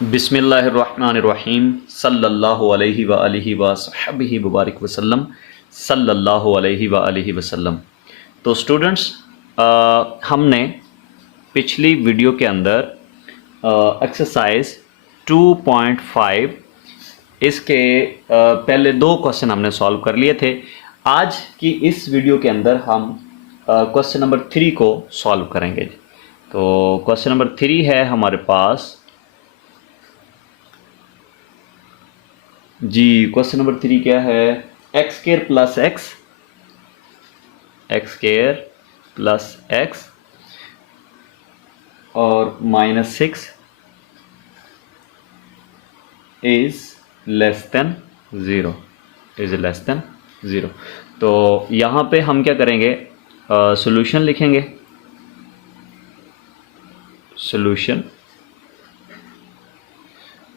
बिस्मिल्लाहिर्रहमानिर्रहीम सल्लल्लाहु अलैहि व आलिहि व सहबिहि मुबारक वसल्लम सल्लल्लाहु अलैहि व आलिहि वसल्लम। तो स्टूडेंट्स, हमने पिछली वीडियो के अंदर एक्सरसाइज 2.5 इसके पहले दो क्वेश्चन हमने सॉल्व कर लिए थे। आज की इस वीडियो के अंदर हम क्वेश्चन नंबर 3 को सॉल्व करेंगे। तो क्वेश्चन नंबर 3 है हमारे पास जी। क्वेश्चन नंबर 3 क्या है? एक्स स्क्वायर प्लस एक्स और -6 इज लेस देन ज़ीरो। तो यहाँ पे हम क्या करेंगे? सॉल्यूशन लिखेंगे। सॉल्यूशन,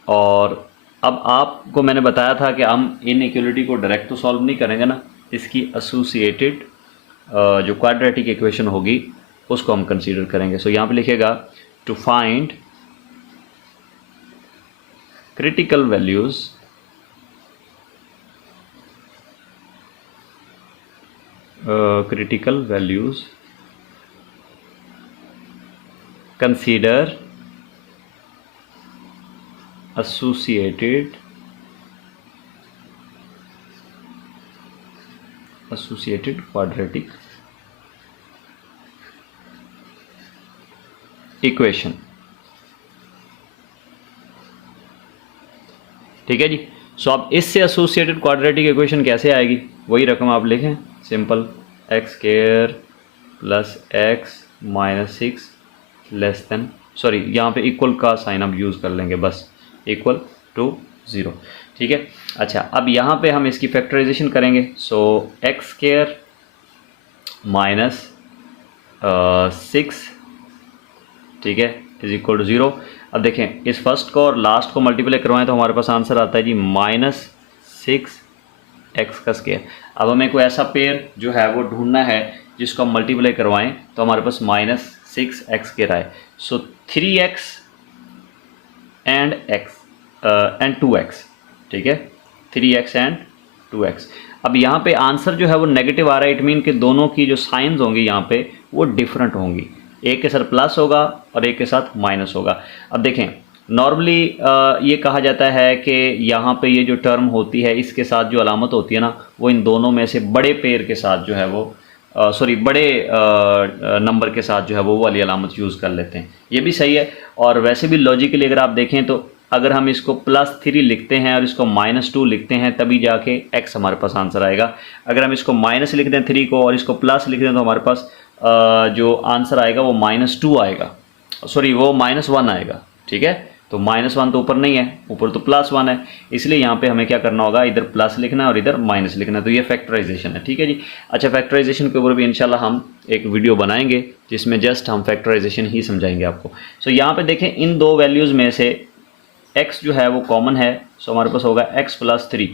और अब आपको मैंने बताया था कि हम इनइक्वालिटी को डायरेक्ट तो सॉल्व नहीं करेंगे ना, इसकी एसोसिएटेड जो क्वाड्रेटिक इक्वेशन होगी उसको हम कंसीडर करेंगे। सो यहाँ पे लिखेगा to find critical values consider associated quadratic equation। ठीक है जी। सो अब इससे एसोसिएटेड क्वाड्रेटिक इक्वेशन कैसे आएगी? वही रकम आप लिखें, simple, x square plus x -6 less than, sorry यहाँ पे इक्वल का साइन आप यूज़ कर लेंगे, बस इक्वल टू 0। ठीक है। अच्छा, अब यहाँ पे हम इसकी फैक्टराइजेशन करेंगे। सो एक्स स्क्वायर -6, ठीक है, इज इक्वल टू 0। अब देखें, इस फर्स्ट को और लास्ट को मल्टीप्लाई करवाएं तो हमारे पास आंसर आता है जी -6x का स्क्वायर। अब हमें कोई ऐसा पेयर जो है वो ढूंढना है जिसको हम मल्टीप्लाई करवाएं तो हमारे पास -6x स्क्वायर आए। सो 3x एंड 2x, ठीक है, 3x एंड 2x। अब यहाँ पे आंसर जो है वो नेगेटिव आ रहा है, इट मीन कि दोनों की जो साइंस होंगी यहाँ पे वो डिफरेंट होंगी, एक के साथ प्लस होगा और एक के साथ माइनस होगा। अब देखें, नॉर्मली ये कहा जाता है कि यहाँ पे ये जो टर्म होती है इसके साथ जो अलामत होती है ना, वो इन दोनों में से बड़े पेयर के साथ जो है वो बड़े नंबर के साथ जो है वो वाली अलामत यूज़ कर लेते हैं। ये भी सही है। और वैसे भी लॉजिकली अगर आप देखें तो अगर हम इसको +3 लिखते हैं और इसको -2 लिखते हैं तभी जाके x हमारे पास आंसर आएगा। अगर हम इसको माइनस लिख दें 3 को और इसको प्लस लिख दें तो हमारे पास जो आंसर आएगा वो -2 आएगा, सॉरी वो -1 आएगा। ठीक है, तो -1 तो ऊपर नहीं है, ऊपर तो +1 है, इसलिए यहाँ पे हमें क्या करना होगा, इधर प्लस लिखना है और इधर माइनस लिखना है। तो ये फैक्टराइजेशन है। ठीक है जी। अच्छा, फैक्टराइजेशन के ऊपर भी इंशाल्लाह हम एक वीडियो बनाएंगे जिसमें जस्ट हम फैक्टराइजेशन ही समझाएंगे आपको। सो यहाँ पे देखें, इन दो वैल्यूज़ में से x जो है वो कॉमन है, सो हमारे पास होगा x + 3।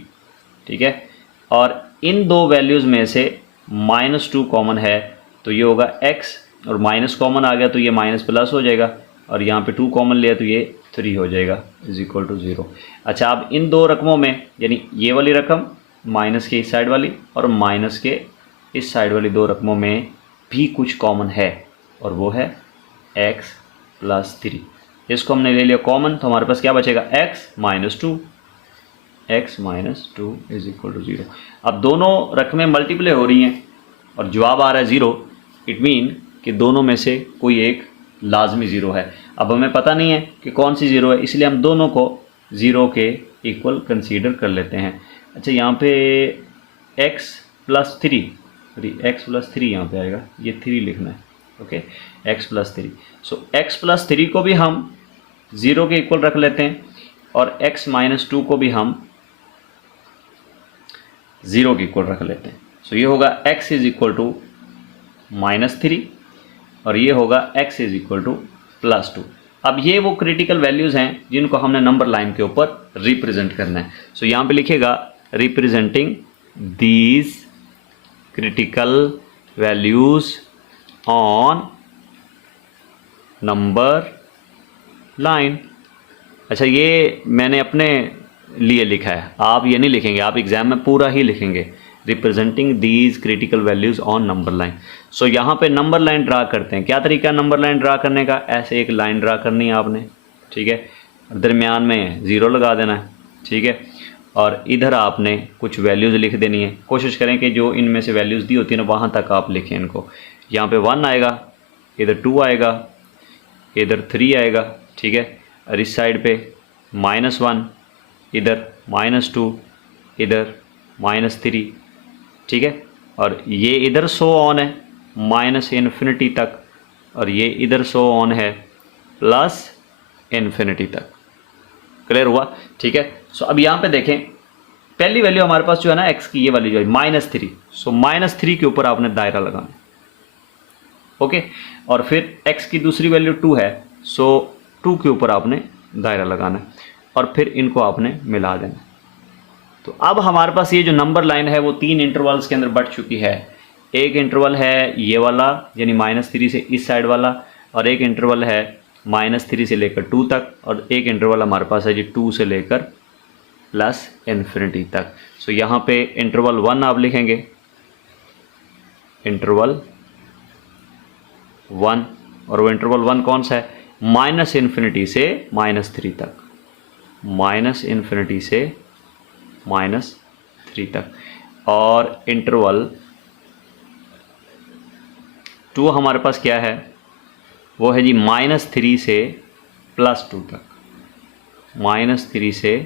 ठीक है, और इन दो वैल्यूज़ में से -2 कॉमन है तो ये होगा x, और माइनस कॉमन आ गया तो ये माइनस प्लस हो जाएगा, और यहाँ पे 2 कॉमन लिया तो ये 3 हो जाएगा, इज इक्वल टू 0। अच्छा, अब इन दो रकमों में, यानी ये वाली रकम माइनस के इस साइड वाली और माइनस के इस साइड वाली दो रकमों में भी कुछ कॉमन है, और वो है x + 3। इसको हमने ले लिया कॉमन, तो हमारे पास क्या बचेगा, x - 2 इज इक्वल टू 0। अब दोनों रकमें मल्टीप्लाई हो रही हैं और जवाब आ रहा है 0, इट मीन कि दोनों में से कोई एक लाजमी 0 है। अब हमें पता नहीं है कि कौन सी 0 है, इसलिए हम दोनों को 0 के इक्वल कंसीडर कर लेते हैं। अच्छा, यहाँ पे x + 3 यहाँ पे आएगा, ये 3 लिखना है, ओके, x + 3। सो x + 3 को भी हम 0 के इक्वल रख लेते हैं और x - 2 को भी हम 0 के इक्वल रख लेते हैं। सो ये होगा x इज इक्वल टू -3 और ये होगा x इज इक्वल टू +2। अब ये वो क्रिटिकल वैल्यूज़ हैं जिनको हमने नंबर लाइन के ऊपर रिप्रेजेंट करना है। सो यहाँ पे लिखेगा representing these critical values on number line. अच्छा, ये मैंने अपने लिए लिखा है, आप ये नहीं लिखेंगे, आप एग्जाम में पूरा ही लिखेंगे, representing these critical values on number line. So यहाँ पे नंबर लाइन ड्रा करते हैं। क्या तरीका है नंबर लाइन ड्रा करने का? ऐसे एक लाइन ड्रा करनी है आपने, ठीक है, दरमियान में ज़ीरो लगा देना है, ठीक है, और इधर आपने कुछ वैल्यूज़ लिख देनी है। कोशिश करें कि जो इनमें से वैल्यूज़ दी होती है ना वहाँ तक आप लिखें इनको। यहाँ पे 1 आएगा, इधर 2 आएगा, इधर 3 आएगा, ठीक है, और इस साइड पे -1, इधर -2, इधर -3, ठीक है, और ये इधर सो ऑन है -इन्फिनिटी तक, और ये इधर सो ऑन है +इन्फिनिटी तक। क्लियर हुआ? ठीक है। सो अब यहाँ पे देखें, पहली वैल्यू हमारे पास जो है ना x की, ये वाली जो है -3, सो -3 के ऊपर आपने दायरा लगाना, ओके, और फिर x की दूसरी वैल्यू 2 है, सो 2 के ऊपर आपने दायरा लगाना है, और फिर इनको आपने मिला देना। तो अब हमारे पास ये जो नंबर लाइन है वो 3 इंटरवल्स के अंदर बढ़ चुकी है। एक इंटरवल है ये वाला, यानी -3 से इस साइड वाला, और एक इंटरवल है -3 से लेकर 2 तक, और एक इंटरवल हमारे पास है जी 2 से लेकर +इन्फिनिटी तक। सो यहाँ पे इंटरवल 1 आप लिखेंगे, इंटरवल 1, और वो इंटरवल 1 कौन सा है? -इन्फिनिटी से -3 तक, -इन्फिनिटी से -3 तक। और इंटरवल 2 हमारे पास क्या है? वो है जी -3 से +2 तक, -3 से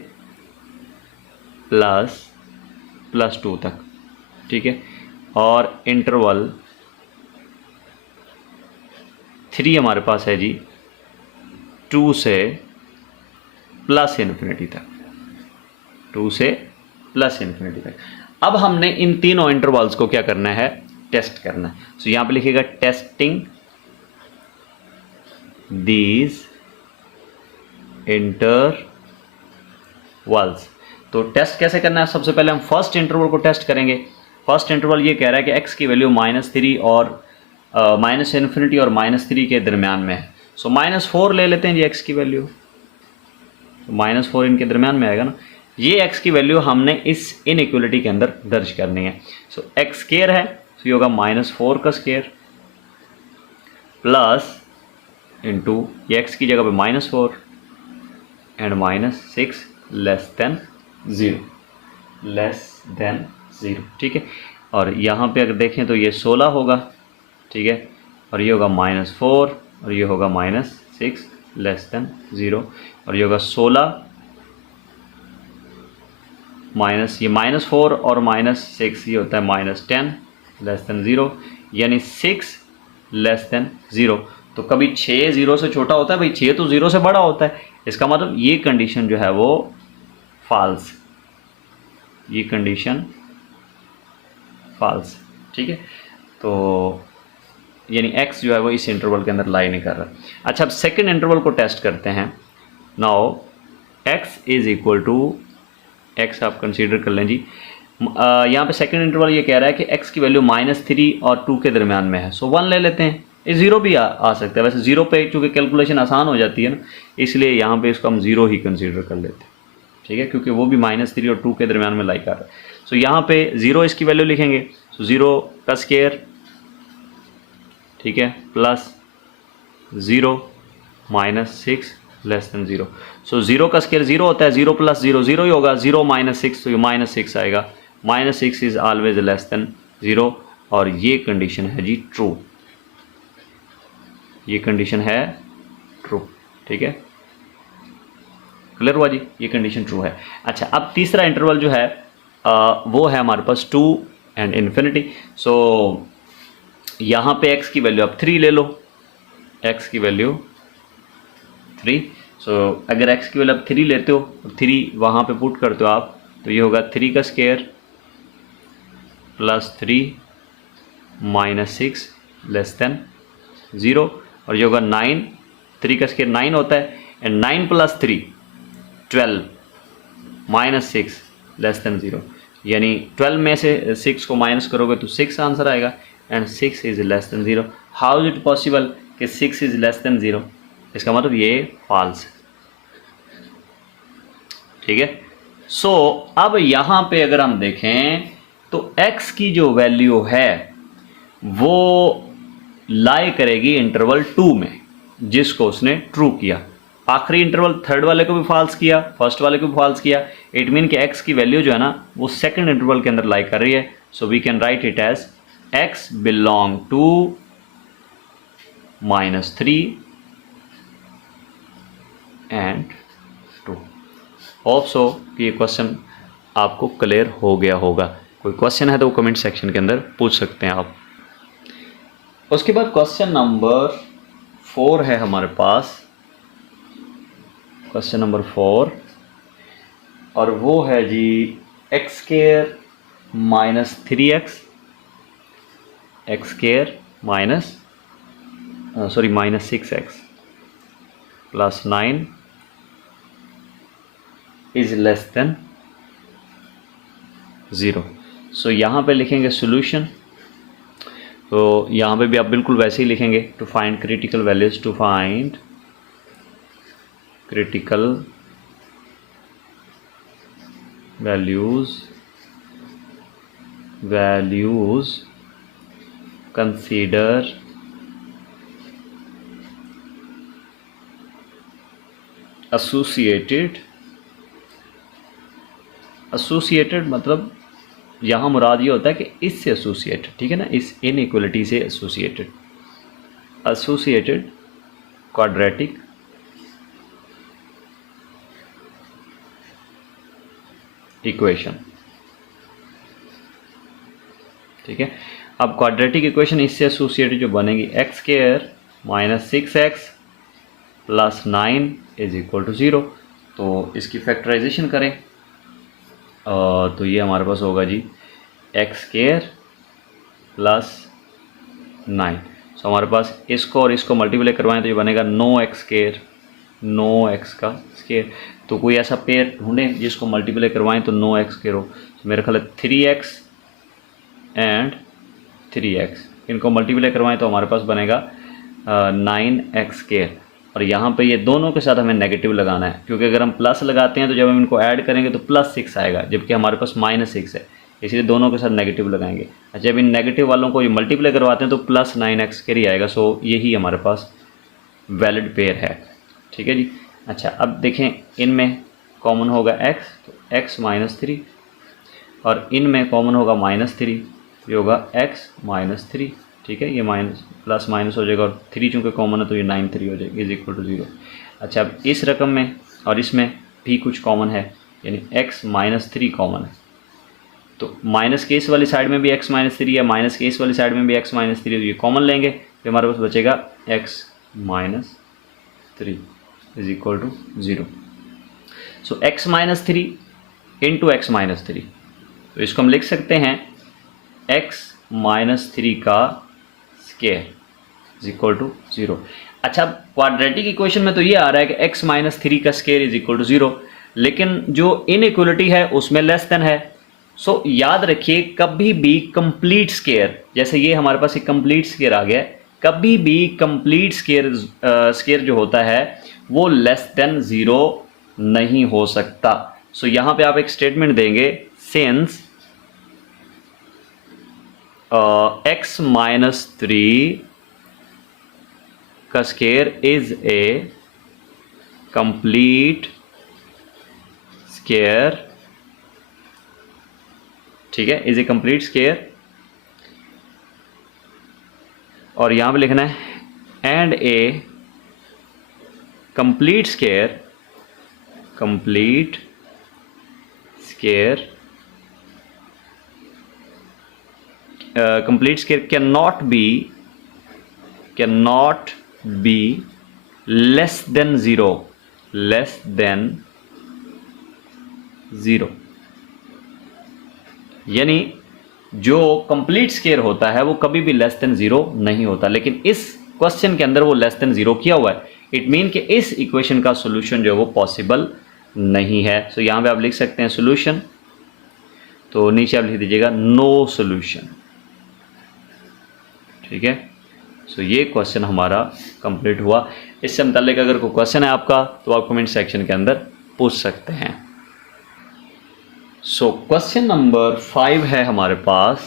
+2 तक, ठीक है। और इंटरवल 3 हमारे पास है जी 2 से +इन्फिनिटी तक, 2 से +इन्फिनिटी तक। अब हमने इन तीनों इंटरवल्स को क्या करना है? टेस्ट करना है। सो यहाँ पे लिखिएगा टेस्टिंग दीज इंटरवल्स। तो टेस्ट कैसे करना है? सबसे पहले हम फर्स्ट इंटरवल को टेस्ट करेंगे। फर्स्ट इंटरवल ये कह रहा है कि x की वैल्यू -3 और -इन्फिनिटी और -3 के दरमियान में है। सो -4 ले लेते हैं जी x की वैल्यू, तो -4 इनके दरमियान में आएगा ना। ये x की वैल्यू हमने इस इनइक्वलिटी के अंदर दर्ज करनी है। सो x स्क्वायर है, तो ये होगा -4 का स्क्वायर प्लस इंटू ये x की जगह पे -4 एंड -6 <0, ठीक है। और यहाँ पे अगर देखें तो ये 16 होगा, ठीक है, और ये होगा -4 और ये होगा -6 <0, और ये होगा 16 माइनस ये -4 और -6 ये होता है -10 <0, यानी 6 <0। तो कभी 6 0 से छोटा होता है भाई, 6 तो 0 से बड़ा होता है। इसका मतलब ये कंडीशन जो है वो फॉल्स, ये कंडीशन फॉल्स, ठीक है। तो यानी x जो है वो इस इंटरवल के अंदर लाई नहीं कर रहा। अच्छा, अब सेकंड इंटरवल को टेस्ट करते हैं। Now x is equal to, x आप कंसीडर कर लें जी। यहाँ पे सेकंड इंटरवल ये कह रहा है कि x की वैल्यू -3 और 2 के दरमियान में है। सो 1 ले लेते हैं, ये 0 भी आ सकता है। वैसे 0 पे चूँकि कैलकुलेशन आसान हो जाती है ना, इसलिए यहाँ पे इसको हम 0 ही कंसीडर कर लेते हैं, ठीक है, क्योंकि वो भी -3 और 2 के दरमियान में लाई कर रहा है। सो यहाँ पे 0 इसकी वैल्यू लिखेंगे। सो 0 का स्क्वायर, ठीक है, प्लस 0 -6 <0। सो 0 का स्क्वायर 0 होता है, 0 + 0 0 ही होगा, 0 -6 तो ये -6 आएगा, -6 इज ऑलवेज <0, और ये कंडीशन है जी ट्रू, ये कंडीशन है ट्रू, ठीक है। क्लियर हुआ जी? ये कंडीशन ट्रू है। अच्छा, अब तीसरा इंटरवल जो है वो है हमारे पास 2 एंड इन्फिनिटी। सो यहाँ पे x की वैल्यू आप 3 ले लो, x की वैल्यू 3। सो अगर x की वैल्यू आप 3 लेते हो, 3 वहाँ पे पुट करते हो आप, तो ये होगा 3 का स्क्वायर प्लस 3 -6 <0, और ये होगा 9, 3 का स्क्वायर 9 होता है, एंड 9 + 3 12 -6 <0, यानी 12 में से 6 को माइनस करोगे तो 6 आंसर आएगा, and 6 is <0। How is it possible कि 6 इज <0? इसका मतलब ये फॉल्स है, ठीक है। सो अब यहाँ पे अगर हम देखें तो x की जो वैल्यू है वो लाई करेगी इंटरवल 2 में, जिसको उसने ट्रू किया। आखिरी इंटरवल थर्ड वाले को भी फॉल्स किया, फर्स्ट वाले को भी फॉल्स किया। इट मीन कि x की वैल्यू जो है ना वो सेकंड इंटरवल के अंदर लाई कर रही है। So we can write it as x belong to -3 and 2। Hope so कि ये क्वेश्चन आपको क्लियर हो गया होगा। कोई क्वेश्चन है तो वो कमेंट सेक्शन के अंदर पूछ सकते हैं आप। उसके बाद क्वेश्चन नंबर 4 है हमारे पास, क्वेश्चन नंबर 4, और वो है जी x² -3x x² -6x + 9 is less then 0। So यहाँ पे लिखेंगे सॉल्यूशन। तो यहाँ पे भी आप बिल्कुल वैसे ही लिखेंगे, to find critical values, to find critical values consider associated मतलब यहाँ मुराद ये होता है कि इससे एसोसिएटेड, ठीक है ना, इस इनइक्वलिटी से एसोसिएटेड क्वाड्रेटिक इक्वेशन। ठीक है, अब क्वाड्रेटिक इक्वेशन इससे एसोसिएटेड जो बनेगी x² -6x + 9 = 0। तो इसकी फैक्टराइजेशन करें तो ये हमारे पास होगा जी x² + 9। सो हमारे पास इसको और इसको मल्टीप्लाई करवाएं तो ये बनेगा 9x², 9x²। तो कोई ऐसा पेयर ढूंढें जिसको मल्टीप्लाई करवाएं तो 9x² हो। तो मेरा ख्याल है 3x एंड 3x, इनको मल्टीप्लाई करवाएं तो हमारे पास बनेगा 9x²। और यहाँ पे ये दोनों के साथ हमें नेगेटिव लगाना है, क्योंकि अगर हम प्लस लगाते हैं तो जब हम इनको ऐड करेंगे तो +6 आएगा, जबकि हमारे पास -6 है, इसलिए दोनों के साथ नेगेटिव लगाएंगे। अच्छा, जब इन नेगेटिव वालों को ये मल्टीप्लाई करवाते हैं तो +9x² ही आएगा। सो यही हमारे पास वैलिड पेयर है। ठीक है जी। अच्छा, अब देखें इनमें कॉमन होगा x, तो x -3, और इनमें कॉमन होगा -3, ये होगा x -3। ठीक है, ये प्लस माइनस हो जाएगा, और 3 चूँकि कॉमन है तो ये 9×3 हो जाएगी = 0। अच्छा, अब इस रकम में और इसमें भी कुछ कॉमन है, यानी x -3 कॉमन है। तो माइनस के इस वाली साइड में भी x -3 है, माइनस के इस वाली साइड में भी x -3 है, तो ये कॉमन लेंगे तो हमारे पास बचेगा x -3 = 0। सो x -3 × x -3, तो इसको हम लिख सकते हैं x -3 का स्क्वायर = 0। अच्छा, क्वाड्रेटिक इक्वेशन में तो ये आ रहा है कि x -3 का स्क्वायर = 0, लेकिन जो इनइक्वलिटी है उसमें लेस देन है। सो याद रखिए, कभी भी कंप्लीट स्क्वायर, जैसे ये हमारे पास एक कंप्लीट स्क्वायर आ गया, कभी भी कंप्लीट स्क्वायर जो होता है वो लेस देन 0 नहीं हो सकता। सो यहाँ पे आप एक स्टेटमेंट देंगे, सिंस x -3 का square is a complete square. ठीक है, इज ए कंप्लीट स्क्वायर, और यहां पे लिखना है and A complete square cannot be less than 0 यानी जो कंप्लीट स्क्वायर होता है वो कभी भी लेस देन 0 नहीं होता, लेकिन इस क्वेश्चन के अंदर वो लेस देन 0 किया हुआ है। इट मीन कि इस इक्वेशन का सोल्यूशन जो है वो पॉसिबल नहीं है। सो यहाँ पे आप लिख सकते हैं सोल्यूशन, तो नीचे आप लिख दीजिएगा नो सोल्यूशन। ठीक है, सो ये क्वेश्चन हमारा कंप्लीट हुआ। इससे मुताल्लिक अगर कोई क्वेश्चन है आपका तो आप कमेंट सेक्शन के अंदर पूछ सकते हैं। सो क्वेश्चन नंबर 5 है हमारे पास।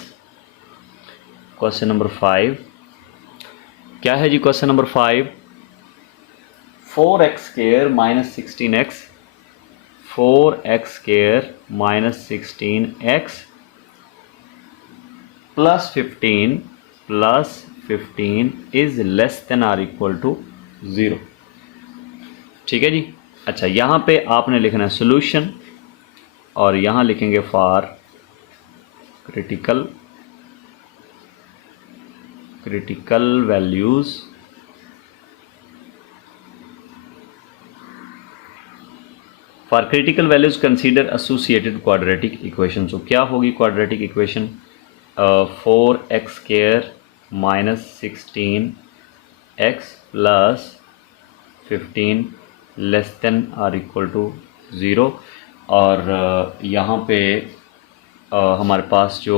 क्वेश्चन नंबर 5 क्या है जी? Question number 5, 4x² minus 16x, 4x² minus 16x plus 15 is less than or equal to 0। ठीक है जी। अच्छा, यहाँ पे आपने लिखना है सोल्यूशन और यहाँ लिखेंगे for critical values consider associated quadratic equation. तो क्या होगी quadratic equation? 4x² minus 16x plus 15 less than or equal to 0। और यहाँ पे हमारे पास जो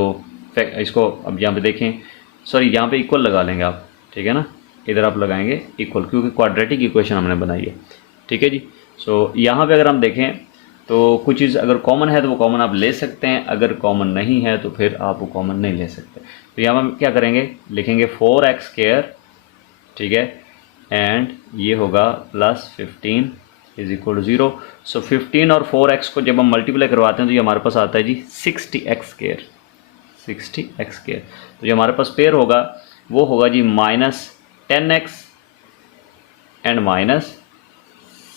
इसको अब यहाँ पे देखें, सॉरी यहाँ पे इक्वल लगा लेंगे आप, ठीक है ना, इधर आप लगाएंगे इक्वल, क्योंकि क्वाड्रेटिक इक्वेशन हमने बनाई है। ठीक है जी। सो यहाँ पे अगर हम देखें तो कुछ चीज़ अगर कॉमन है तो वो कॉमन आप ले सकते हैं, अगर कॉमन नहीं है तो फिर आप वो कॉमन नहीं ले सकते। तो यहाँ हम क्या करेंगे, लिखेंगे 4x², ठीक है, एंड ये होगा प्लस 15 इज इक्वल टू 0। सो 15 और 4x को जब हम मल्टीप्लाई करवाते हैं तो ये हमारे पास आता है जी 60x²। तो जो हमारे पास पेयर होगा वो होगा जी minus 10x and minus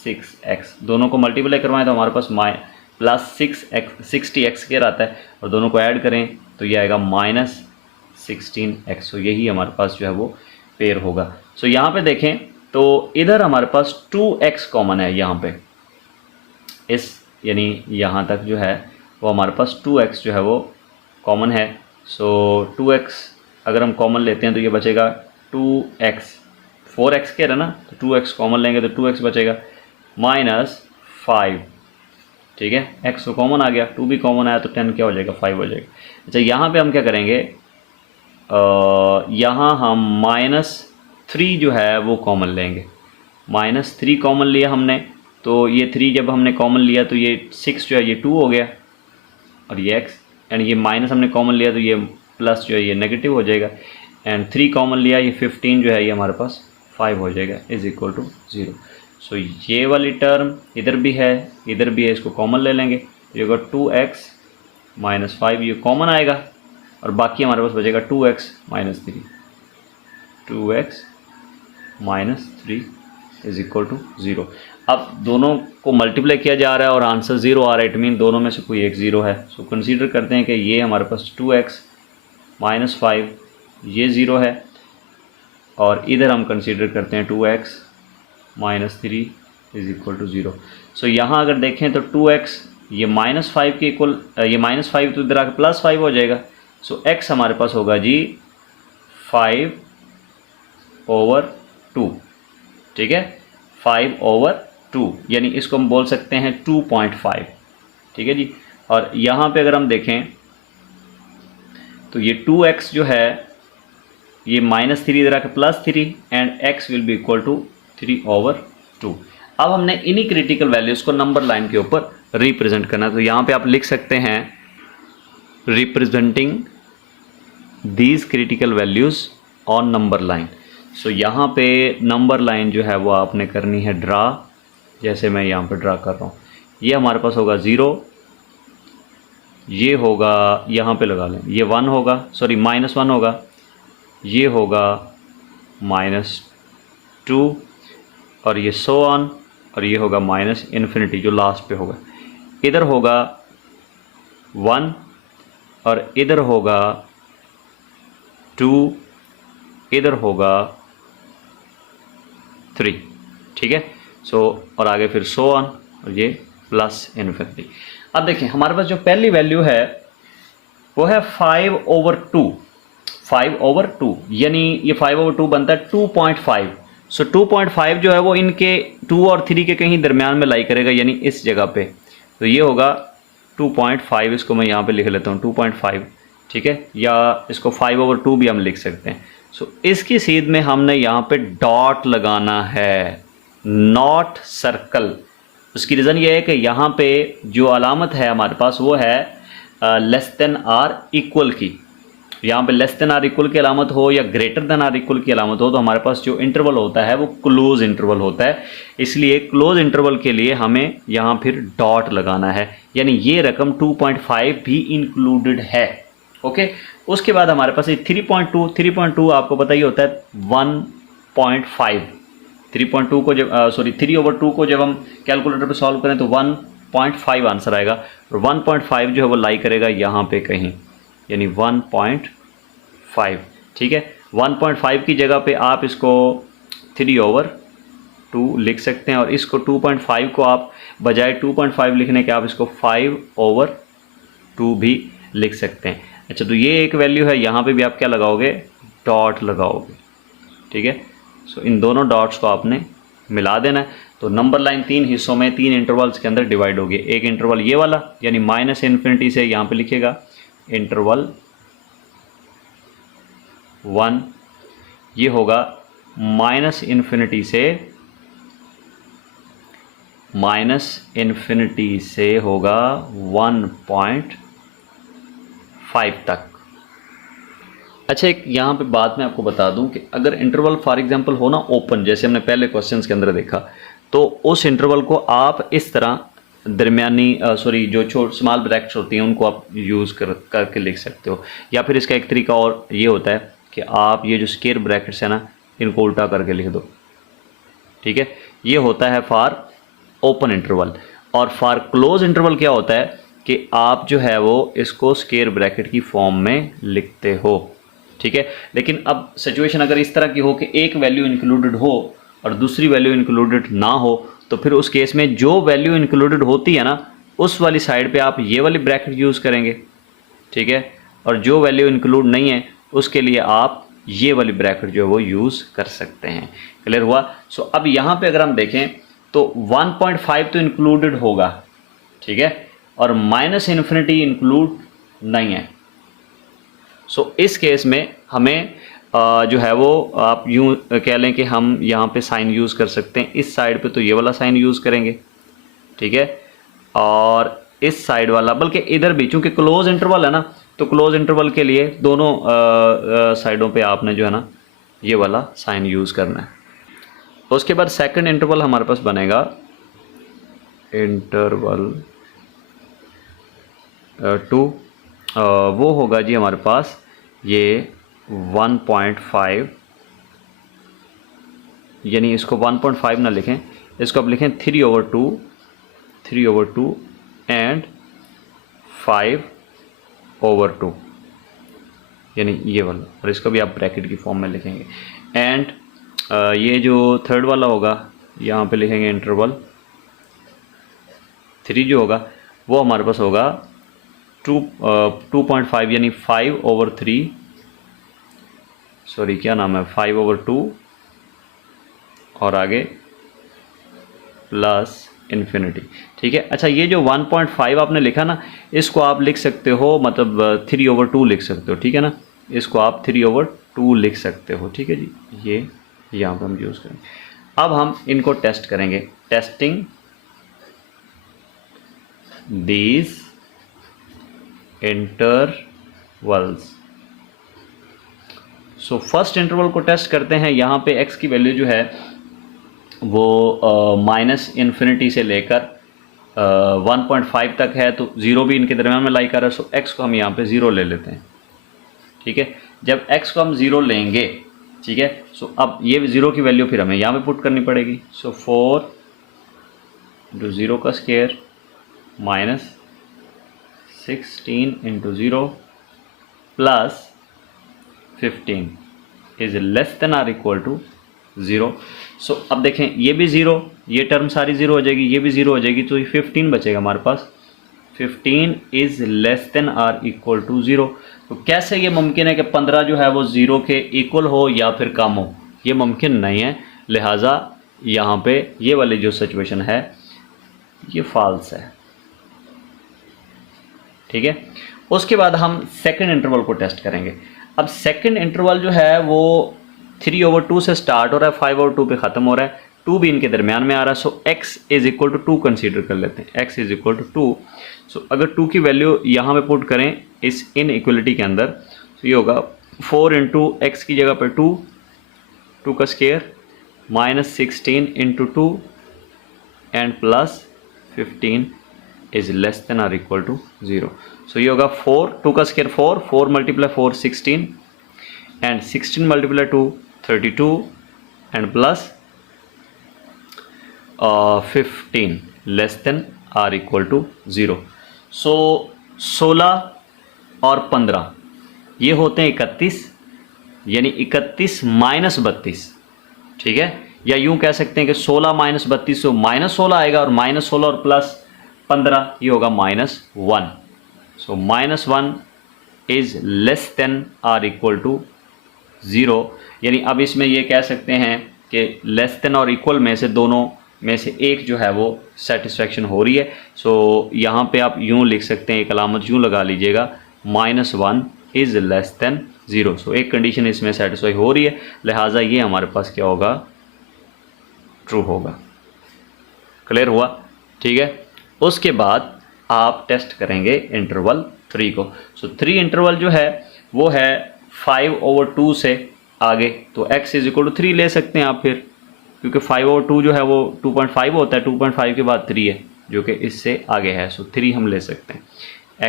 6x। दोनों को मल्टीप्लाई करवाएं तो हमारे पास प्लस 60x² आता है, और दोनों को ऐड करें तो ये आएगा माइनस 16x। तो यही हमारे पास जो है वो पेयर होगा। सो यहाँ पे देखें तो इधर हमारे पास 2x कॉमन है, यहाँ पे इस यानी यहाँ तक जो है वो हमारे पास 2x जो है वो कॉमन है। सो 2x अगर हम कॉमन लेते हैं तो ये बचेगा 2x, 4x कह रहा ना, तो 2x कॉमन लेंगे तो 2x बचेगा माइनस 5। ठीक है, x तो कॉमन आ गया, 2 भी कॉमन आया तो 10 क्या हो जाएगा, 5 हो जाएगा। अच्छा, यहाँ पे हम क्या करेंगे, यहाँ हम -3 जो है वो कॉमन लेंगे। -3 कॉमन लिया हमने, तो ये 3 जब हमने कॉमन लिया तो ये 6 जो है ये 2 हो गया, और ये x, एंड ये माइनस हमने कॉमन लिया तो ये प्लस जो है ये नेगेटिव हो जाएगा, एंड 3 कॉमन लिया, ये 15 जो है ये हमारे पास 5 हो जाएगा, इज इक्वल टू 0। सो ये वाली टर्म इधर भी है, इधर भी है, इसको कॉमन ले लेंगे, ये होगा 2x माइनस 5, ये कॉमन आएगा, और बाकी हमारे पास बचेगा 2x minus 3, 2x minus 3 is equal to 0। अब दोनों को मल्टीप्लाई किया जा रहा है और आंसर 0 आ रहा है, इट मीन दोनों में से कोई एक 0 है। सो कंसीडर करते हैं कि ये हमारे पास 2x माइनस 5 ये 0 है, और इधर हम कंसीडर करते हैं 2x minus 3 is equal to 0। So यहाँ अगर देखें तो 2x ये -5 के इक्वल, ये -5 तो इधर आकर +5 हो जाएगा। सो x हमारे पास होगा जी 5/2, ठीक है, 5/2, यानी इसको हम बोल सकते हैं 2.5, ठीक है जी। और यहाँ पे अगर हम देखें तो ये 2x जो है ये -3 इधर आकर +3, and x will be equal to 3/2। अब हमने इन्हीं क्रिटिकल वैल्यूज़ को नंबर लाइन के ऊपर रिप्रेजेंट करना है। तो यहाँ पे आप लिख सकते हैं representing these critical values on number line. So यहाँ पे नंबर लाइन जो है वो आपने करनी है ड्रा, जैसे मैं यहाँ पे ड्रा कर रहा हूँ। ये हमारे पास होगा 0, ये होगा, यहाँ पे लगा लें, ये 1 होगा, सॉरी -1 होगा, ये होगा -2, और ये सो ऑन, और ये होगा -∞ जो लास्ट पे होगा। इधर होगा 1 और इधर होगा 2, इधर होगा 3, ठीक है। सो और आगे फिर सो ऑन, और ये +∞। अब देखें हमारे पास जो पहली वैल्यू है वो है 5/2, 5/2, यानी ये 5/2 बनता है 2.5। सो 2.5 जो है वो इनके 2 और 3 के कहीं दरमियान में लाई करेगा, यानी इस जगह पे। तो ये होगा 2.5, इसको मैं यहाँ पे लिख लेता हूँ 2.5, ठीक है, या इसको 5/2 भी हम लिख सकते हैं। सो इसकी सीध में हमने यहाँ पे डॉट लगाना है, नॉट सर्कल। उसकी रीज़न ये है कि यहाँ पे जो अलामत है हमारे पास वो है लेस देन आर इक्वल की। यहाँ पे लेस देन आर इक्वल की अलामत हो या ग्रेटर देन आर इक्वल की अलामत हो तो हमारे पास जो इंटरवल होता है वो क्लोज इंटरवल होता है। इसलिए क्लोज इंटरवल के लिए हमें यहाँ फिर डॉट लगाना है, यानी ये रकम 2.5 भी इंक्लूडेड है। ओके, उसके बाद हमारे पास ये 3.2 आपको पता ही होता है 1.5। 3.2 को जब 3/2 को जब हम कैलकुलेटर पे सॉल्व करें तो 1.5 आंसर आएगा, और 1.5 जो है वो लाई करेगा यहाँ पे कहीं, यानी 1.5। ठीक है, 1.5 की जगह पे आप इसको 3/2 लिख सकते हैं, और इसको 2.5 को आप बजाय 2.5 लिखने के आप इसको 5/2 भी लिख सकते हैं। अच्छा, तो ये एक वैल्यू है, यहाँ पे भी आप क्या लगाओगे, डॉट लगाओगे। ठीक है, सो इन दोनों डॉट्स को आपने मिला देना है। तो नंबर लाइन 3 हिस्सों में 3 इंटरवल्स के अंदर डिवाइड होगी। एक इंटरवल ये वाला, यानी -∞ से यहाँ पे लिखेगा इंटरवल 1, ये होगा -∞ से होगा 1.5 तक। अच्छा, एक यहाँ पे बात मैं आपको बता दूं कि अगर इंटरवल फॉर एग्जांपल हो ना ओपन, जैसे हमने पहले क्वेश्चंस के अंदर देखा, तो उस इंटरवल को आप इस तरह दरमियानी जो स्मॉल ब्रैकेट्स होती हैं उनको आप यूज़ करके लिख सकते हो। या फिर इसका एक तरीका और ये होता है कि आप ये जो स्क्वायर ब्रैकेट्स है ना, इनको उल्टा करके लिख दो। ठीक है, ये होता है फॉर ओपन इंटरवल। और फॉर क्लोज इंटरवल क्या होता है कि आप जो है वो इसको स्क्वायर ब्रैकेट की फॉर्म में लिखते हो। ठीक है, लेकिन अब सिचुएशन अगर इस तरह की हो कि एक वैल्यू इंक्लूडेड हो और दूसरी वैल्यू इंक्लूडेड ना हो, तो फिर उस केस में जो वैल्यू इंक्लूडेड होती है ना, उस वाली साइड पे आप ये वाली ब्रैकेट यूज़ करेंगे। ठीक है, और जो वैल्यू इंक्लूड नहीं है उसके लिए आप ये वाली ब्रैकेट जो है वो यूज़ कर सकते हैं। क्लियर हुआ? सो अब यहाँ पे अगर हम देखें तो 1.5 तो इंक्लूडेड होगा, ठीक है, और -∞ इंक्लूड नहीं है। सो इस केस में हमें जो है वो आप यूँ कह लें कि हम यहाँ पे साइन यूज़ कर सकते हैं। इस साइड पे तो ये वाला साइन यूज़ करेंगे, ठीक है, और इस साइड वाला, बल्कि इधर भी, चूँकि क्लोज इंटरवल है ना, तो क्लोज इंटरवल के लिए दोनों साइडों पे आपने जो है ना ये वाला साइन यूज़ करना है। उसके बाद सेकंड इंटरवल हमारे पास बनेगा इंटरवल 2, वो होगा जी हमारे पास ये 1.5, यानी इसको 1.5 ना लिखें, इसको आप लिखें 3/2 एंड 5/2, यानी ये वाला, और इसको भी आप ब्रैकेट की फॉर्म में लिखेंगे। एंड ये जो थर्ड वाला होगा यहाँ पे लिखेंगे इंटरवल 3 जो होगा वो हमारे पास होगा 2.5, यानी 5/3, सॉरी क्या नाम है, 5/2 और आगे प्लस इन्फिनिटी। ठीक है, अच्छा, ये जो 1.5 आपने लिखा ना, इसको आप लिख सकते हो, मतलब 3/2 लिख सकते हो। ठीक है ना, इसको आप 3/2 लिख सकते हो। ठीक है जी, ये यहाँ पर हम यूज़ करेंगे। अब हम इनको टेस्ट करेंगे, testing these intervals. So first interval को टेस्ट करते हैं। यहाँ पे x की वैल्यू जो है वो -∞ से लेकर 1.5 तक है, तो 0 भी इनके दरम्यान में लाई कर रहा है। सो x को हम यहाँ पे 0 ले लेते हैं। ठीक है, जब x को हम 0 लेंगे, ठीक है, सो अब ये 0 की वैल्यू फिर हमें यहाँ पे पुट करनी पड़ेगी। सो 4 × 0 का square -16 × 0 plus 15 is less than or equal to 0। So अब देखें, ये भी 0, ये टर्म सारी 0 हो जाएगी, ये भी 0 हो जाएगी, तो ये 15 बचेगा हमारे पास। 15 is less than or equal to 0। तो कैसे ये मुमकिन है कि 15 जो है वो 0 के इक्वल हो या फिर कम हो? ये मुमकिन नहीं है, लिहाजा यहाँ पे ये वाली जो सिचुएशन है ये फॉल्स है। ठीक है, उसके बाद हम सेकंड इंटरवल को टेस्ट करेंगे। अब सेकंड इंटरवल जो है वो 3/2 से स्टार्ट हो रहा है, 5/2 पे ख़त्म हो रहा है। टू भी इनके दरमियान में आ रहा है, so x is equal to 2 consider कर लेते हैं, x is equal to 2। So अगर 2 की वैल्यू यहाँ पे पुट करें इस इन इक्वलिटी के अंदर, तो ये होगा 4 इंटू एक्स की जगह पर 2 का square minus 16 into 2 and plus 15 is less than or equal to 0। So ये होगा 2 का square 4 multiply 4 16 and 16 multiply 2 32 and plus 15 less than or equal to 0। So 16 और 15 ये होते हैं 31, यानी 31 माइनस 32, ठीक है। या यूं कह सकते हैं कि 16 माइनस 32 से माइनस 16 आएगा, और माइनस 16 और प्लस 15 ये होगा -1। So -1 is less than or equal to 0, यानी अब इसमें ये कह सकते हैं कि लेस देन और इक्वल में से दोनों में से एक जो है वो सेटिस्फेक्शन हो रही है। सो यहाँ पे आप यूं लिख सकते हैं, एक अलामत यूं लगा लीजिएगा, -1 इज़ लेस देन 0। सो एक कंडीशन इसमें सेटिस्फाई हो रही है, लिहाजा ये हमारे पास क्या होगा, ट्रू होगा। क्लियर हुआ, ठीक है। उसके बाद आप टेस्ट करेंगे इंटरवल 3 को। सो 3 इंटरवल जो है वो है 5/2 से आगे, तो x इज इक्वल टू 3 ले सकते हैं आप फिर, क्योंकि 5/2 जो है वो 2.5 होता है, 2.5 के बाद 3 है जो कि इससे आगे है। सो 3 हम ले सकते हैं,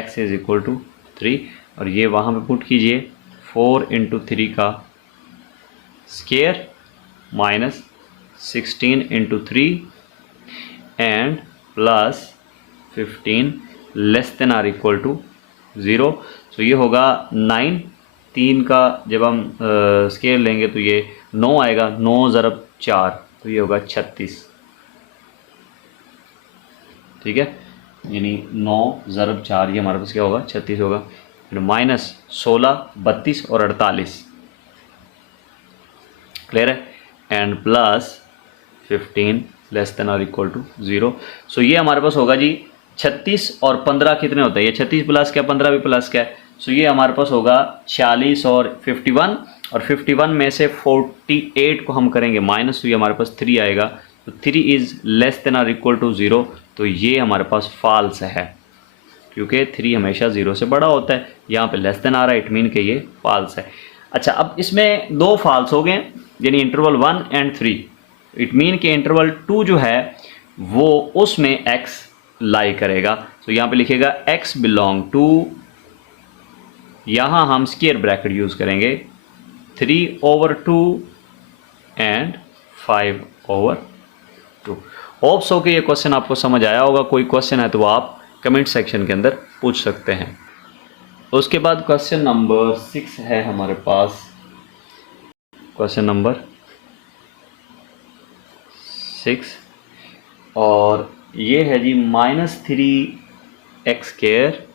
x इज इक्वल टू 3, और ये वहाँ पे पुट कीजिए 4 इंटू 3 का square minus 16 into 3 and plus 15 less than or equal to 0। So ये होगा 9, 3 का जब हम स्केयर लेंगे तो ये 9 आएगा, 9 ज़रब 4 तो ये होगा 36, ठीक है। यानी 9 ज़रब 4 ये हमारे पास क्या होगा, 36 होगा। फिर माइनस 16, 32 और 48, क्लियर है, एंड प्लस 15 लेस देन और इक्वल टू 0। सो ये हमारे पास होगा जी 36 और 15 कितने होते हैं, ये 36 प्लस क्या, 15 भी प्लस क्या है। सो ये हमारे पास होगा 40 और 51, और 51 में से 48 को हम करेंगे माइनस, तो ये हमारे पास 3 आएगा। तो 3 इज़ लेस देन और इक्वल टू 0, तो ये हमारे पास फॉल्स है, क्योंकि 3 हमेशा 0 से बड़ा होता है। यहाँ पे लेस देन आ रहा है, इट मीन कि ये फॉल्स है। अच्छा, अब इसमें 2 फॉल्स हो गए, यानी इंटरवल 1 एंड 3। इट मीन कि इंटरवल 2 जो है वो उसमें x लाई करेगा। तो यहाँ पे लिखेगा x बिलोंग टू, यहाँ हम स्क्वायर ब्रैकेट यूज़ करेंगे 3/2 एंड 5/2। होप सो कि ये क्वेश्चन आपको समझ आया होगा। कोई क्वेश्चन है तो आप कमेंट सेक्शन के अंदर पूछ सकते हैं। उसके बाद क्वेश्चन नंबर 6 है हमारे पास, क्वेश्चन नंबर 6, और ये है जी -3x square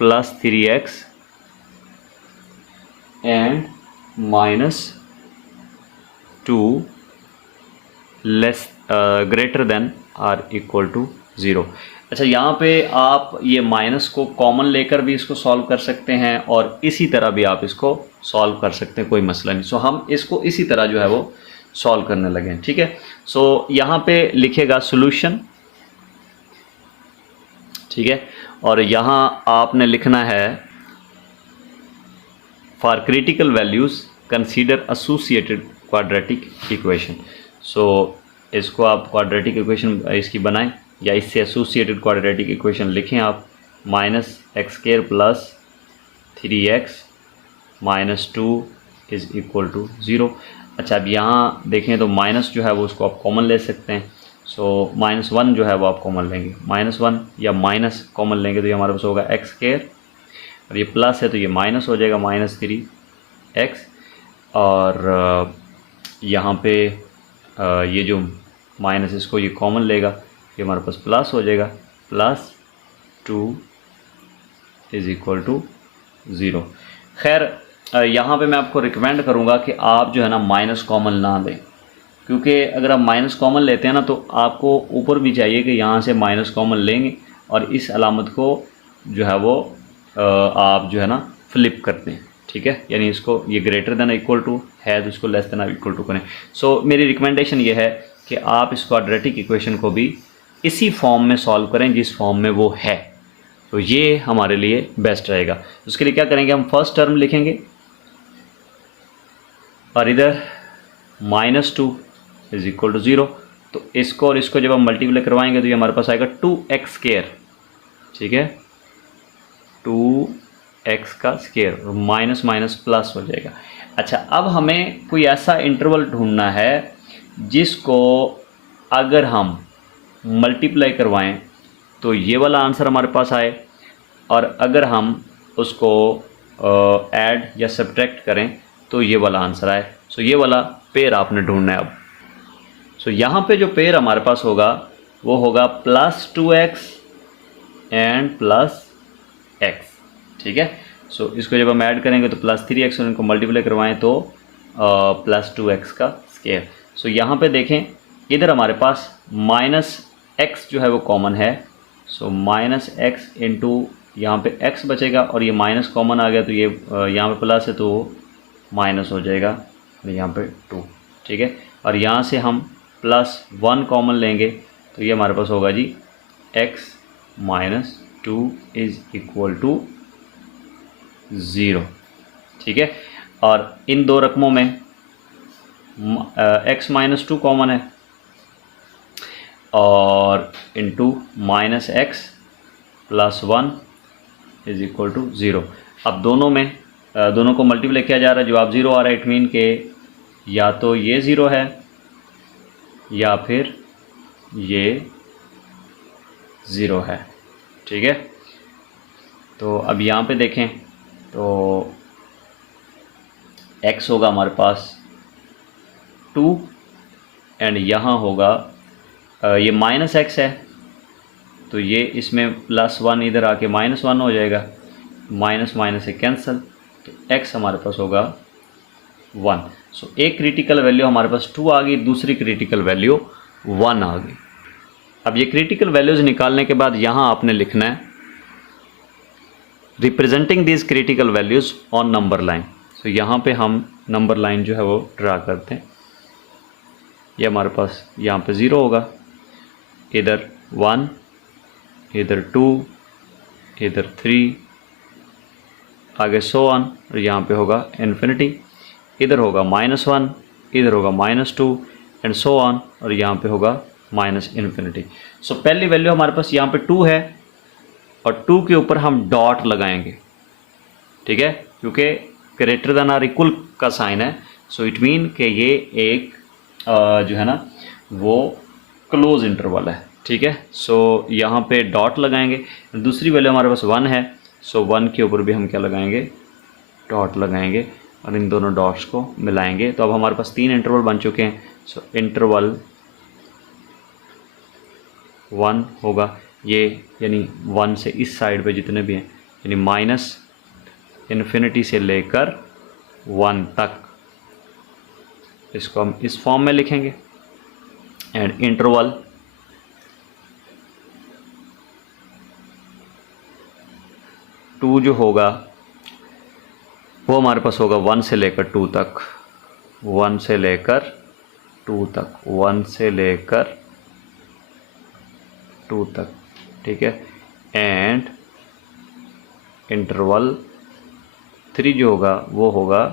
plus 3x and -2 less greater than or equal to 0। अच्छा, यहाँ पे आप ये माइनस को कॉमन लेकर भी इसको सॉल्व कर सकते हैं, और इसी तरह भी आप इसको सॉल्व कर सकते हैं, कोई मसला नहीं। सो हम इसको इसी तरह जो है वो सॉल्व करने लगे हैं, ठीक है। सो यहाँ पे लिखेगा सॉल्यूशन, ठीक है, और यहाँ आपने लिखना है for critical values consider associated quadratic equation. So इसको आप क्वाड्रेटिक इक्वेशन इसकी बनाएं, या इससे एसोसिएटेड क्वाड्रेटिक इक्वेशन लिखें आप, -x² plus 3x -2 is equal to 0। अच्छा, अब यहाँ देखें तो माइनस जो है वो उसको आप कॉमन ले सकते हैं। सो -1 जो है वो आप कॉमन लेंगे, -1 या माइनस कॉमन लेंगे तो ये हमारे पास होगा x², और ये प्लस है तो ये माइनस हो जाएगा -3x, और यहाँ पे ये जो माइनस इसको ये कॉमन लेगा, ये हमारे पास प्लस हो जाएगा, +2 इज़ इक्वल टू 0। खैर, यहाँ पे मैं आपको रिकमेंड करूँगा कि आप जो है ना माइनस कॉमन ना दें, क्योंकि अगर आप माइनस कॉमन लेते हैं ना तो आपको ऊपर भी चाहिए कि यहाँ से माइनस कॉमन लेंगे और इस अलामत को जो है वो आप जो है ना फ्लिप करते हैं, ठीक है, यानी इसको ये ग्रेटर देन इक्वल टू है तो इसको लेस देन इक्वल टू करें। सो मेरी रिकमेंडेशन ये है कि आप इस क्वाड्रेटिक इक्वेशन को भी इसी फॉर्म में सॉल्व करें जिस फॉर्म में वो है, तो ये हमारे लिए बेस्ट रहेगा। उसके लिए क्या करेंगे, हम फर्स्ट टर्म लिखेंगे और इधर -2 इज इक्वल टू 0, तो इसको और इसको जब हम मल्टीप्लाई करवाएंगे तो ये हमारे पास आएगा 2x², ठीक है, 2x का स्क्वायर, और माइनस माइनस प्लस हो जाएगा। अच्छा, अब हमें कोई ऐसा इंटरवल ढूंढना है जिसको अगर हम मल्टीप्लाई करवाएं तो ये वाला आंसर हमारे पास आए, और अगर हम उसको ऐड या सब्ट्रैक्ट करें तो ये वाला आंसर आए। सो ये वाला पेयर आपने ढूंढना है अब। सो यहाँ पे जो पेयर हमारे पास होगा वो होगा +2x एंड +x, ठीक है। सो इसको जब हम ऐड करेंगे तो +3x और इनको मल्टीप्लाई करवाएं तो +2x का स्क्वायर। सो यहाँ पे देखें, इधर हमारे पास -x जो है वो कॉमन है, सो -x इंटू यहाँ पे x बचेगा, और ये माइनस कॉमन आ गया तो ये यहाँ पे प्लस है तो माइनस हो जाएगा, और यहाँ पे 2, ठीक है। और यहाँ से हम +1 कॉमन लेंगे तो ये हमारे पास होगा जी x - 2 इज़ इक्वल टू 0, ठीक है। और इन दो रकमों में x - 2 कॉमन है, और into -x +1 is equal to 0। अब दोनों को मल्टीप्लाई किया जा रहा है, जवाब 0 आ रहा है। इट मीन के या तो ये 0 है या फिर ये 0 है, ठीक है। तो अब यहाँ पे देखें तो x होगा हमारे पास 2 एंड यहाँ होगा ये -x है, तो ये इसमें +1 इधर आके -1 हो जाएगा, माइनस माइनस से कैंसिल, तो x हमारे पास होगा 1। सो एक क्रिटिकल वैल्यू हमारे पास 2 आ गई, दूसरी क्रिटिकल वैल्यू 1 आ गई। अब ये क्रिटिकल वैल्यूज़ निकालने के बाद यहाँ आपने लिखना है representing this critical values on number line. So यहाँ पे हम नंबर लाइन जो है वो ड्रा करते हैं। ये हमारे पास यहाँ पे 0 होगा, इधर 1, इधर 2, इधर 3, आगे सो ऑन, और यहाँ पे होगा इन्फिनिटी, इधर होगा -1, इधर होगा -2 एंड सो ऑन, और यहाँ पे होगा -इन्फिनिटी। सो पहली वैल्यू हमारे पास यहाँ पे 2 है, और 2 के ऊपर हम डॉट लगाएंगे, ठीक है, क्योंकि ग्रेटर देन और इक्वल का साइन है। सो इट मीन कि ये एक जो है ना वो क्लोज इंटरवल है, ठीक है। सो यहाँ पे डॉट लगाएंगे। दूसरी वैल्यू हमारे पास 1 है, सो 1 के ऊपर भी हम क्या लगाएंगे, डॉट लगाएंगे, और इन दोनों डॉट्स को मिलाएंगे। तो अब हमारे पास 3 इंटरवल बन चुके हैं। सो इंटरवल 1 होगा ये, यानी 1 से इस साइड पे जितने भी हैं, यानी -इन्फिनिटी से लेकर 1 तक, इसको हम इस फॉर्म में लिखेंगे। एंड इंटरवल 2 जो होगा वो हमारे पास होगा 1 से लेकर 2 तक, 1 से लेकर 2 तक, 1 से लेकर 2 तक, ठीक है। एंड इंटरवल 3 जो होगा वो होगा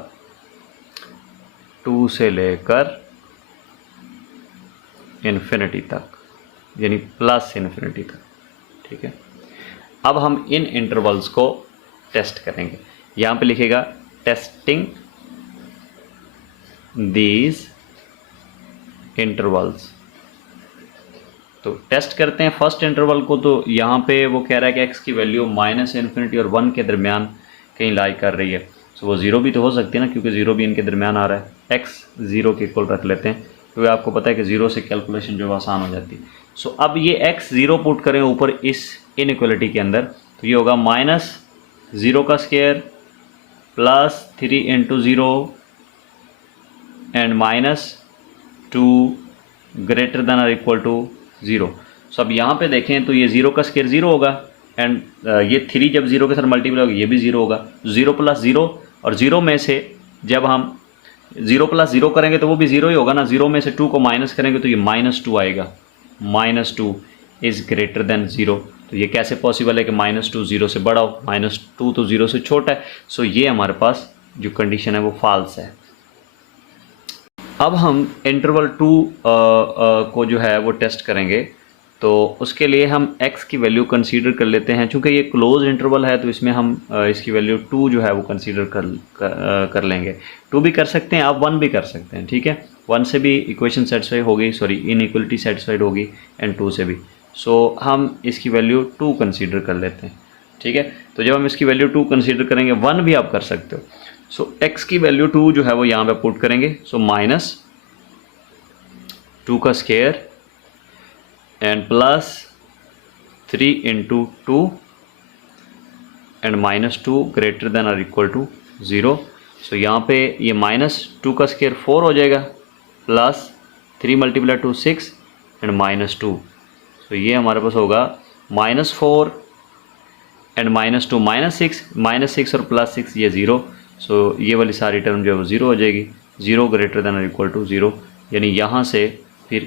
2 से लेकर इन्फिनिटी तक, यानी +इन्फिनिटी तक, ठीक है। अब हम इन इंटरवल्स को टेस्ट करेंगे। यहाँ पे लिखेगा टेस्टिंग दीज इंटरवल्स। तो टेस्ट करते हैं फर्स्ट इंटरवल को। तो यहाँ पे वो कह रहा है कि x की वैल्यू -इन्फिनिटी और 1 के दरमियान कहीं लाई कर रही है। सो वो 0 भी तो हो सकती है ना, क्योंकि 0 भी इनके दरमियान आ रहा है। x 0 के इक्वल रख लेते हैं, क्योंकि आपको पता है कि 0 से कैलकुलेशन जो आसान हो जाती है। सो अब ये x 0 पुट करें ऊपर इस इनइक्वलिटी के अंदर, तो ये होगा -0 का स्क्वायर +3 × 0 एंड -2 ग्रेटर देन और इक्वल टू 0। सो अब यहाँ पे देखें तो ये 0 का स्क्वायर 0 होगा, एंड ये 3 जब 0 के साथ मल्टीप्लाई होगा ये भी 0 होगा। 0 + 0 और 0 में से जब हम 0 + 0 करेंगे तो वो भी 0 ही होगा ना। 0 में से 2 को माइनस करेंगे तो ये -2 आएगा। -2 इज़ ग्रेटर देन 0। तो ये कैसे पॉसिबल है कि -2 0 से बड़ा हो, -2 तो 0 से छोटा है। सो ये हमारे पास जो कंडीशन है वो फॉल्स है। अब हम इंटरवल 2 को जो है वो टेस्ट करेंगे। तो उसके लिए हम x की वैल्यू कंसीडर कर लेते हैं। चूँकि ये क्लोज इंटरवल है तो इसमें हम इसकी वैल्यू 2 जो है वो कंसीडर कर लेंगे। 2 भी कर सकते हैं, आप 1 भी कर सकते हैं, ठीक है। 1 से भी इक्वेशन सेटिस्फाई होगी, सॉरी इनइक्वलिटी सेटिस्फाइड होगी, एंड 2 से भी। सो हम इसकी वैल्यू 2 कंसीडर कर लेते हैं, ठीक है। तो जब हम इसकी वैल्यू 2 कंसीडर करेंगे, 1 भी आप कर सकते हो। सो x की वैल्यू 2 जो है वो यहाँ पे पुट करेंगे। सो -2 का square and +3 × 2 and -2 greater than और इक्वल टू 0। सो यहाँ पे ये -2 का स्क्वायर 4 हो जाएगा, +3 × 2 6 एंड -2। सो ये हमारे पास होगा -4 एंड -2 -6 और +6 ये 0। सो ये वाली सारी टर्म जो है वो 0 हो जाएगी। 0 ग्रेटर देन और इक्वल टू 0, यानी यहाँ से फिर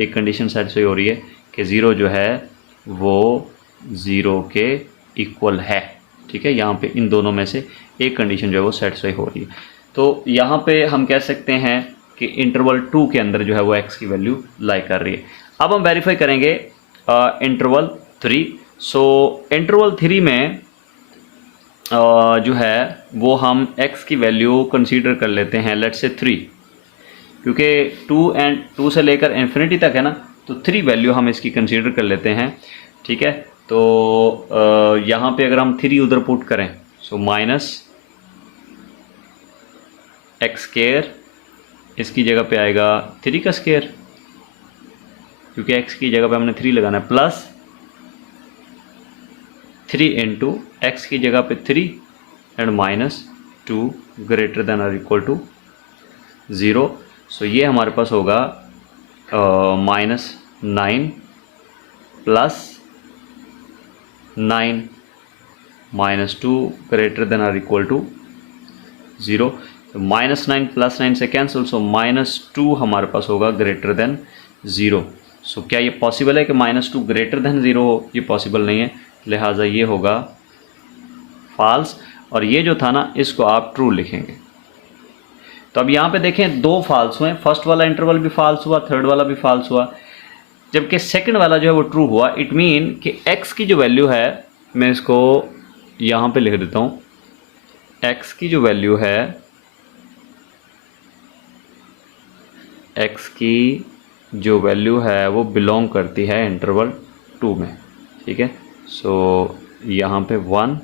एक कंडीशन सेटिस्फाई हो रही है कि 0 जो है वो 0 के इक्वल है, ठीक है। यहाँ पे इन दोनों में से एक कंडीशन जो है वो सेटिस्फाई हो रही है। तो यहाँ पे हम कह सकते हैं कि इंटरवल 2 के अंदर जो है वो x की वैल्यू लाई कर रही है। अब हम वेरीफाई करेंगे इंटरवल 3। सो इंटरवल 3 में जो है वो हम x की वैल्यू कंसीडर कर लेते हैं, लेट्स से 3, क्योंकि 2 से लेकर इन्फिनिटी तक है ना, तो 3 वैल्यू हम इसकी कंसीडर कर लेते हैं, ठीक है। तो यहाँ पे अगर हम 3 उधर पुट करें, सो -x², इसकी जगह पे आएगा 3 का स्क्वायर, क्योंकि x की जगह पे हमने 3 लगाना है, +3 × x की जगह पे 3 एंड -2 ग्रेटर देन और इक्वल टू 0। सो ये हमारे पास होगा -9 + 9 -2 ग्रेटर देन और इक्वल टू 0। तो -9 + 9 से कैंसिल, सो -2 हमारे पास होगा ग्रेटर देन 0। सो क्या ये पॉसिबल है कि -2 ग्रेटर देन 0 हो? ये पॉसिबल नहीं है, लिहाजा ये होगा फॉल्स। और ये जो था ना, इसको आप ट्रू लिखेंगे। तो अब यहाँ पे देखें 2 फॉल्स हुए, फर्स्ट वाला इंटरवल भी फॉल्स हुआ, थर्ड वाला भी फॉल्स हुआ, जबकि सेकंड वाला जो है वो ट्रू हुआ। इट मीन कि x की जो वैल्यू है, मैं इसको यहाँ पे लिख देता हूँ, x की जो वैल्यू है, x की जो वैल्यू है वो बिलोंग करती है इंटरवल 2 में, ठीक है। सो यहाँ पे 1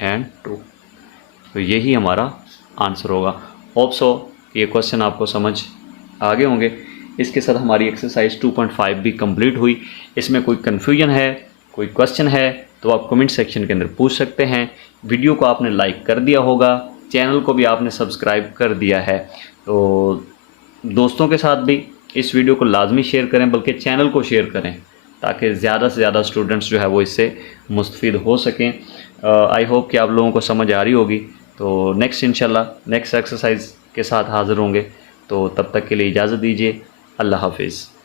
एंड 2, तो यही हमारा आंसर होगा। होप सो ये क्वेश्चन आपको समझ आ गए होंगे। इसके साथ हमारी एक्सरसाइज 2.5 भी कंप्लीट हुई। इसमें कोई कन्फ्यूजन है, कोई क्वेश्चन है, तो आप कमेंट सेक्शन के अंदर पूछ सकते हैं। वीडियो को आपने लाइक कर दिया होगा, चैनल को भी आपने सब्सक्राइब कर दिया है, तो दोस्तों के साथ भी इस वीडियो को लाजमी शेयर करें, बल्कि चैनल को शेयर करें, ताकि ज़्यादा से ज़्यादा स्टूडेंट्स जो है वो इससे मुस्तफ़ीद हो सकें। आई होप कि आप लोगों को समझ आ रही होगी। तो नेक्स्ट इंशाल्लाह नेक्स्ट एक्सरसाइज के साथ हाज़िर होंगे। तो तब तक के लिए इजाज़त दीजिए। अल्लाह हाफिज़।